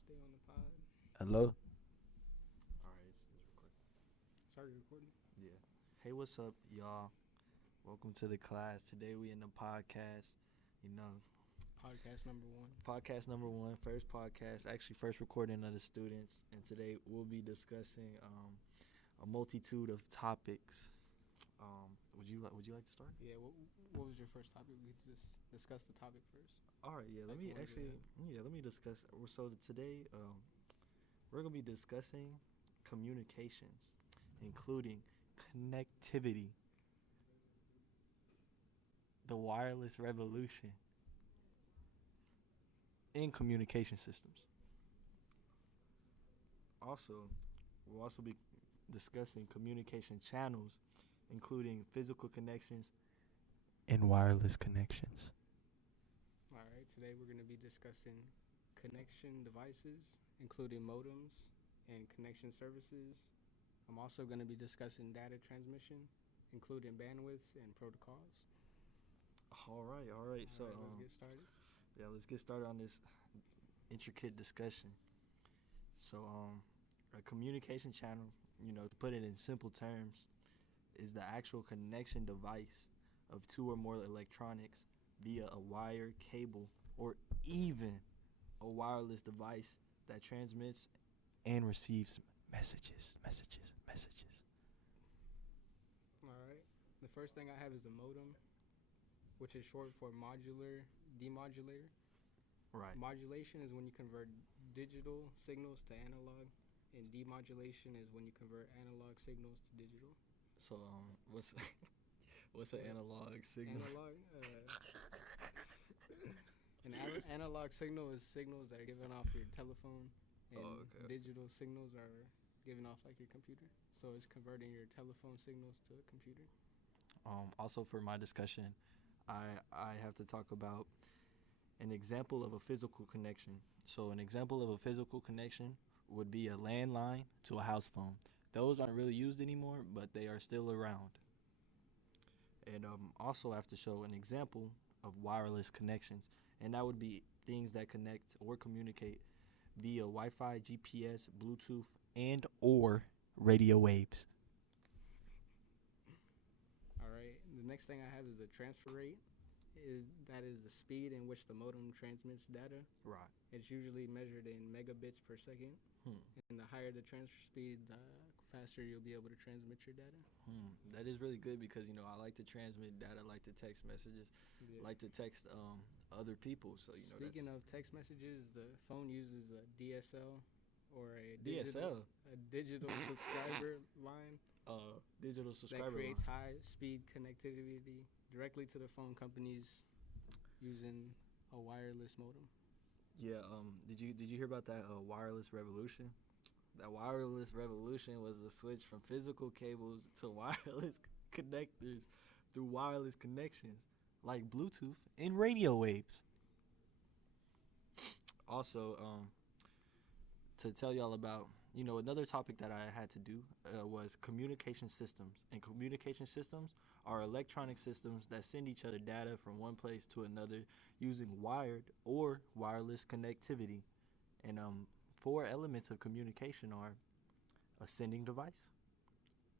First day on the pod. Hello? All right, it's recording. Started recording. Yeah. Hey, what's up, y'all? Welcome to the class. Today we in the podcast, Podcast number one. podcast number one, first podcast, actually first recording of the students. And today we'll be discussing a multitude of topics. Would you like to start? Yeah. What was your first topic? We could just discuss the topic first. All right, yeah. Let me discuss. So today, we're gonna be discussing communications, including connectivity, the wireless revolution in communication systems. Also, we'll also be discussing communication channels, including physical connections and wireless connections. All right. Today we're going to be discussing connection devices, including modems and connection services. I'm also going to be discussing data transmission, including bandwidths and protocols. All right. So let's get started. Yeah, let's get started on this intricate discussion. So, a communication channel, to put it in simple terms, is the actual connection device of two or more electronics via a wire, cable, or even a wireless device that transmits and receives messages. All right. The first thing I have is the modem, which is short for modular demodulator. Right. Modulation is when you convert digital signals to analog, and demodulation is when you convert analog signals to digital. So, what's what's an analog signal? Analog signal is signals that are given off your telephone, and digital signals are given off like your computer. So it's converting your telephone signals to a computer. Also, for my discussion, I have to talk about an example of a physical connection. So an example of a physical connection would be a landline to a house phone. Those aren't really used anymore, but they are still around. And also I have to show an example of wireless connections, and that would be things that connect or communicate via Wi-Fi, GPS, Bluetooth, and or radio waves. All right. The next thing I have is the transfer rate. That is the speed in which the modem transmits data. Right. It's usually measured in megabits per second. And the higher the transfer speed, the faster you'll be able to transmit your data. That is really good because, I like to transmit data, like to text messages, like to text other people. So, Speaking of text messages, the phone uses a DSL or a DSL? a digital subscriber line. Digital subscriber that creates line. high-speed connectivity directly to the phone companies using a wireless modem. Yeah. Did you hear about that wireless revolution? That wireless revolution was the switch from physical cables to wireless connectors through wireless connections like Bluetooth and radio waves. Also, to tell y'all about, another topic that I had to do was communication systems. And communication systems are electronic systems that send each other data from one place to another using wired or wireless connectivity. And 4 elements of communication are a sending device,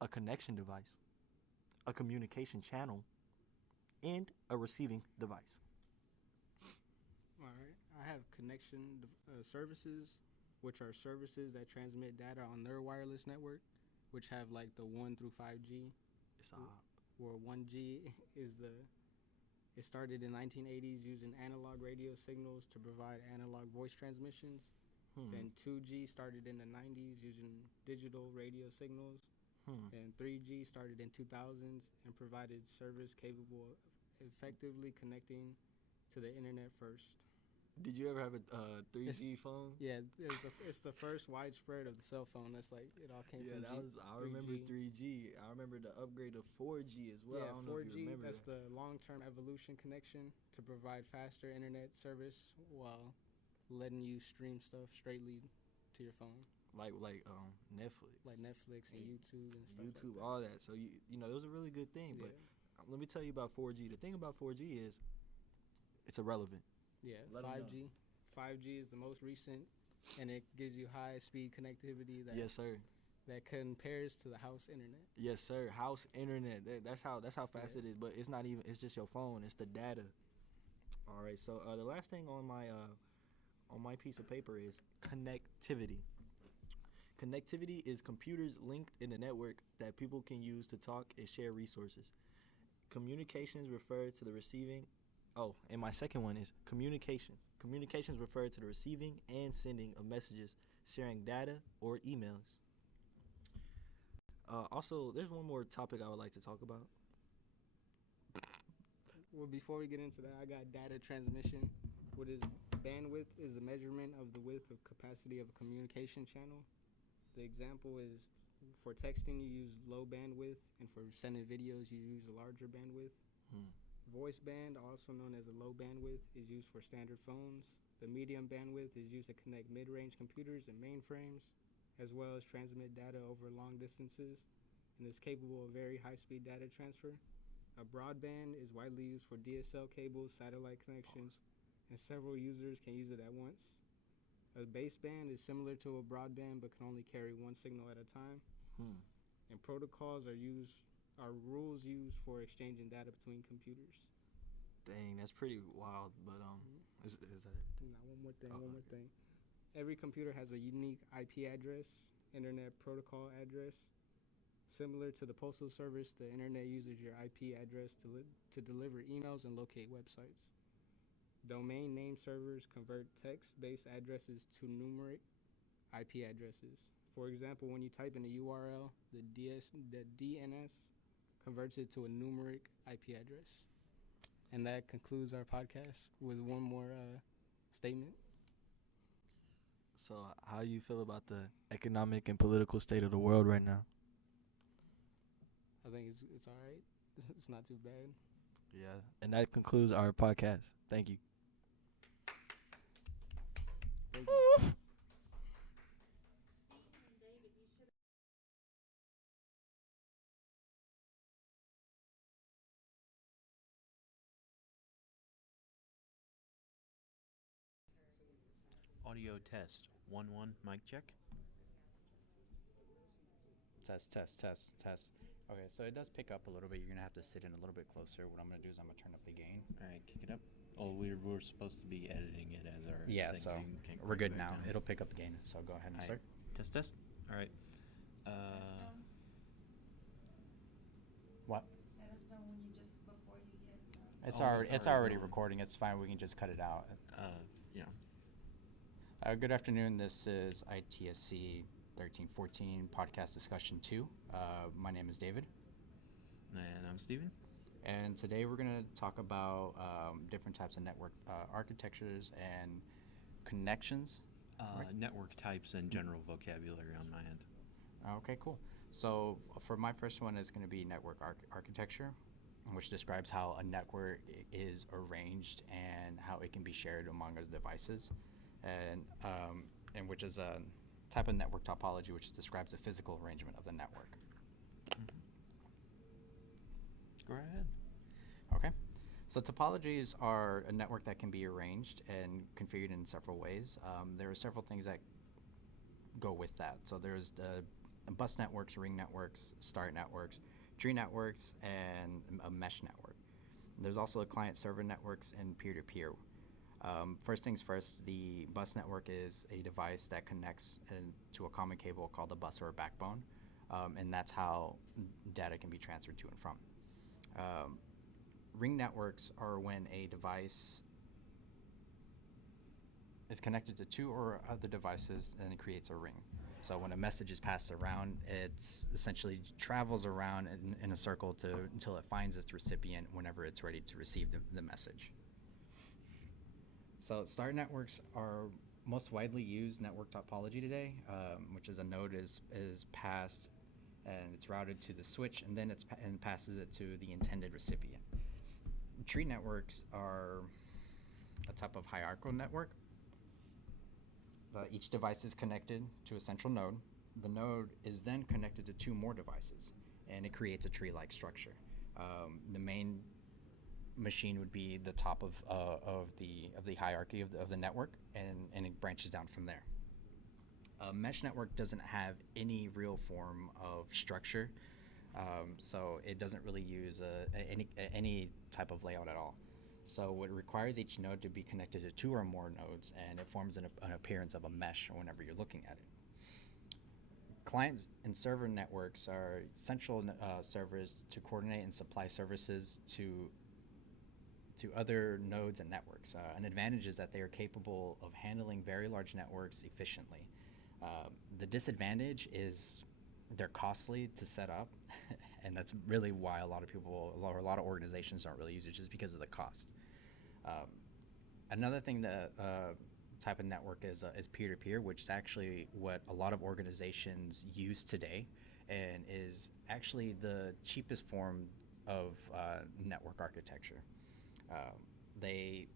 a connection device, a communication channel, and a receiving device. All right. I have connection services, which are services that transmit data on their wireless network, which have like the 1 through 5G. Where 1G is it started in 1980s using analog radio signals to provide analog voice transmissions. Then 2G started in the 90s using digital radio signals. And 3G started in 2000s and provided service capable of effectively connecting to the internet first. Did you ever have a 3G phone? Yeah, it's the first widespread of the cell phone. That's like it all came from. I remember 3G. I remember the upgrade to 4G as well. Yeah, I don't know if you 4G. remember That's that. the long-term evolution connection to provide faster internet service while letting you stream stuff straightly to your phone. Like Netflix. Like Netflix and YouTube and stuff. YouTube, like that. all that. So it was a really good thing. Yeah. But let me tell you about 4G. The thing about 4G is it's irrelevant. Yeah, Let 'em 5G. 5G is the most recent and it gives you high speed connectivity that Yes, sir. that compares to the house internet. Yes, sir. House internet. That's how fast Yeah. it is. But it's not even. It's just your phone. It's the data. All right. So the last thing on my piece of paper is connectivity. Connectivity is computers linked in a network that people can use to talk and share resources. Communications refer to the receiving. Oh, and my second one is communications. Communications refer to the receiving and sending of messages, sharing data or emails. Also, there's one more topic I would like to talk about. Well, before we get into that, I got data transmission. What is bandwidth is the measurement of the width of capacity of a communication channel. The example is for texting, you use low bandwidth, and for sending videos, you use a larger bandwidth. Hmm. Voice band, also known as a low bandwidth, is used for standard phones. The medium bandwidth is used to connect mid-range computers and mainframes, as well as transmit data over long distances, and is capable of very high-speed data transfer. A broadband is widely used for DSL cables, satellite connections, and several users can use it at once. A baseband is similar to a broadband but can only carry one signal at a time. Hmm. And protocols are rules used for exchanging data between computers. Dang, that's pretty wild. But is that everything? Now, one more thing. Every computer has a unique IP address, Internet Protocol address. Similar to the Postal Service, the Internet uses your IP address to deliver emails and locate websites. Domain name servers convert text-based addresses to numeric IP addresses. For example, when you type in a URL, the DNS converts it to a numeric IP address. And that concludes our podcast with one more statement. So, how you feel about the economic and political state of the world right now? I think it's all right. It's not too bad. Yeah. And that concludes our podcast. Thank you. Thank you. Audio test. 1-1 mic check. Test. Okay, so it does pick up a little bit. You're gonna have to sit in a little bit closer. What I'm gonna do is I'm gonna turn up the gain. All right, kick it up. Oh, we're supposed to be editing it as our Yeah, thing, so you can't we're click good back now. down. It'll pick up the gain. So go ahead and All right. start. Test. All right. What? Let us know when you just before you get. It's Oh, already it's it's already already going. recording. It's fine. We can just cut it out. Yeah. Good afternoon. This is ITSC 1314 podcast discussion 2. My name is David, And I'm Steven. and today we're gonna talk about different types of network architectures and connections. Correct. Network types and general vocabulary on my end. Okay, cool. So for my first one is going to be network architecture, which describes how a network is arranged and how it can be shared among other devices, and which is a type of network topology which describes the physical arrangement of the network. Go right ahead. Okay. So topologies are a network that can be arranged and configured in several ways. There are several things that go with that. So there's the bus networks, ring networks, star networks, tree networks, and a mesh network. There's also the client-server networks and peer-to-peer. First things first, the bus network is a device that connects to a common cable called a bus or a backbone, and that's how data can be transferred to and from. Ring networks are when a device is connected to two or other devices and it creates a ring. So when a message is passed around, it's essentially travels around in a circle until it finds its recipient whenever it's ready to receive the message. So star networks are most widely used network topology today, which is a node is passed and it's routed to the switch, and then and passes it to the intended recipient. Tree networks are a type of hierarchical network. Each device is connected to a central node. The node is then connected to two more devices, and it creates a tree-like structure. The main machine would be the top of the hierarchy of the network, and it branches down from there. A mesh network doesn't have any real form of structure, so it doesn't really use any type of layout at all. So it requires each node to be connected to 2 or more nodes, and it forms an appearance of a mesh whenever you're looking at it. Client and server networks are central servers to coordinate and supply services to other nodes and networks. An advantage is that they are capable of handling very large networks efficiently. The disadvantage is they're costly to set up, and that's really why a lot of organizations don't really use it, just because of the cost. Another thing that type of network is peer-to-peer, which is actually what a lot of organizations use today, and is actually the cheapest form of network architecture. A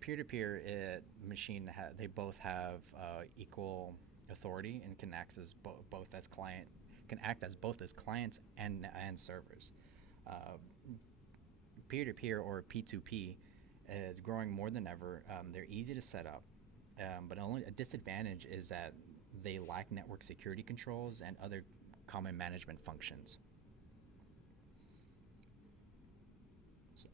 peer-to-peer machine, they both have equal authority and can act as both as clients and servers. Peer-to-peer or P2P is growing more than ever. They're easy to set up, but only a disadvantage is that they lack network security controls and other common management functions. So,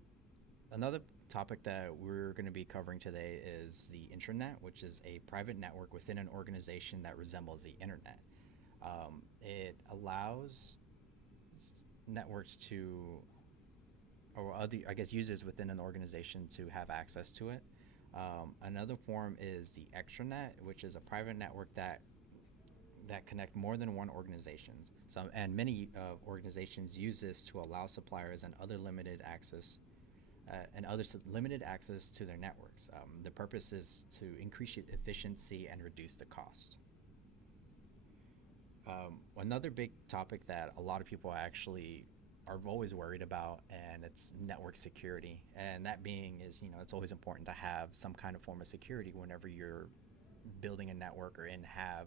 another topic that we're going to be covering today is the intranet, which is a private network within an organization that resembles the internet. It allows networks users within an organization to have access to it. Another form is the extranet, which is a private network that connect more than one organization. And many organizations use this to allow suppliers and other limited access to their networks. The purpose is to increase efficiency and reduce the cost. Another big topic that a lot of people actually are always worried about, and it's network security. And that being is, it's always important to have some kind of form of security whenever you're building a network or have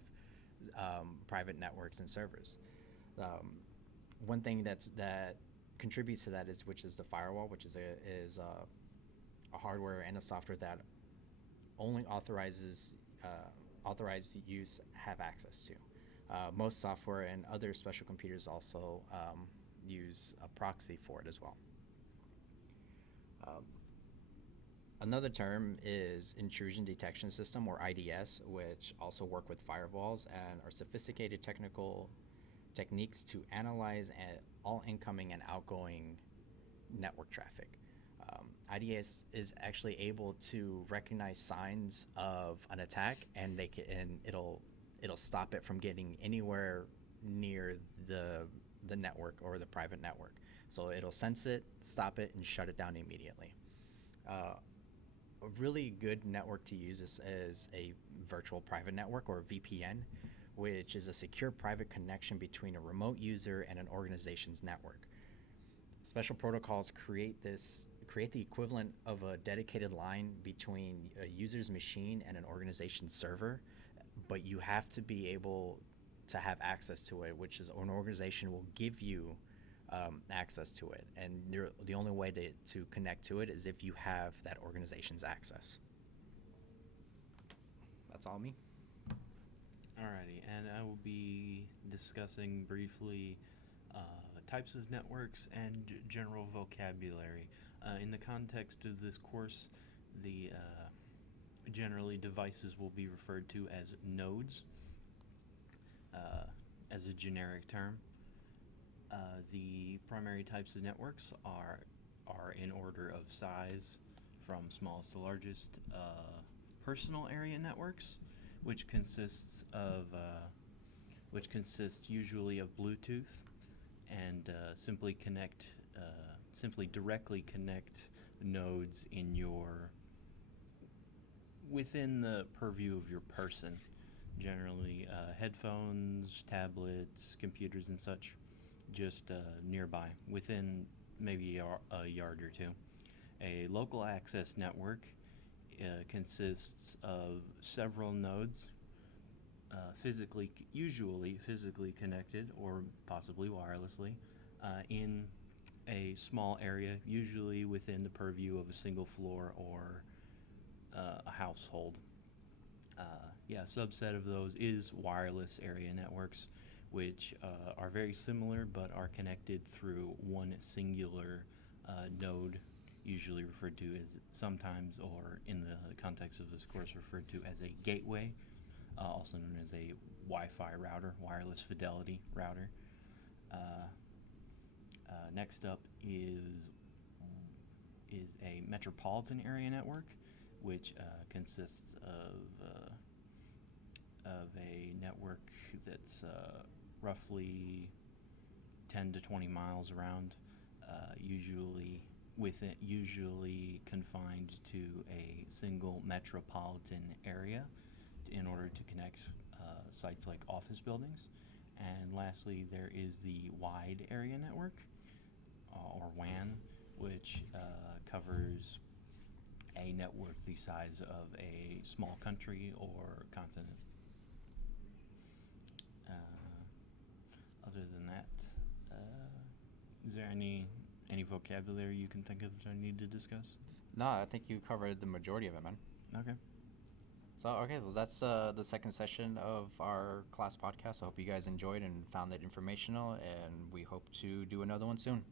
private networks and servers. One thing that contributes to that is the firewall, which is a hardware and a software that only authorized use have access to. Most software and other special computers also use a proxy for it as well. Another term is intrusion detection system, or IDS, which also work with firewalls and are sophisticated technical techniques to analyze all incoming and outgoing network traffic. IDS is actually able to recognize signs of an attack, and it'll stop it from getting anywhere near the network or the private network. So it'll sense it, stop it, and shut it down immediately. A really good network to use is a virtual private network, or VPN, which is a secure private connection between a remote user and an organization's network. Special protocols create the equivalent of a dedicated line between a user's machine and an organization's server, but you have to be able to have access to it, which is an organization will give you access to it, and the only way to connect to it is if you have that organization's access. That's all me. Alrighty, and I will be discussing briefly types of networks and general vocabulary. In the context of this course, generally devices will be referred to as nodes as a generic term. The primary types of networks are in order of size from smallest to largest. Personal area networks, which consists usually of Bluetooth, and simply directly connect nodes within the purview of your person. Generally, headphones, tablets, computers, and such, just nearby, within maybe a yard or two. A local access network consists of several nodes, usually physically connected or possibly wirelessly, in a small area, usually within the purview of a single floor or a household. yeah, subset of those is wireless area networks, which are very similar but are connected through one singular node, usually referred to as sometimes, or in the context of this course, referred to as a gateway, also known as a Wi-Fi router, wireless fidelity router. Next up is a metropolitan area network, which consists of a network that's roughly 10 to 20 miles around, usually confined to a single metropolitan area in order to connect sites like office buildings. And lastly, there is the wide area network, or WAN, which covers a network the size of a small country or continent. Other than that, is there any vocabulary you can think of that I need to discuss? No, I think you covered the majority of it, man. Okay. So, okay, well, that's the second session of our class podcast. I hope you guys enjoyed and found it informational, and we hope to do another one soon.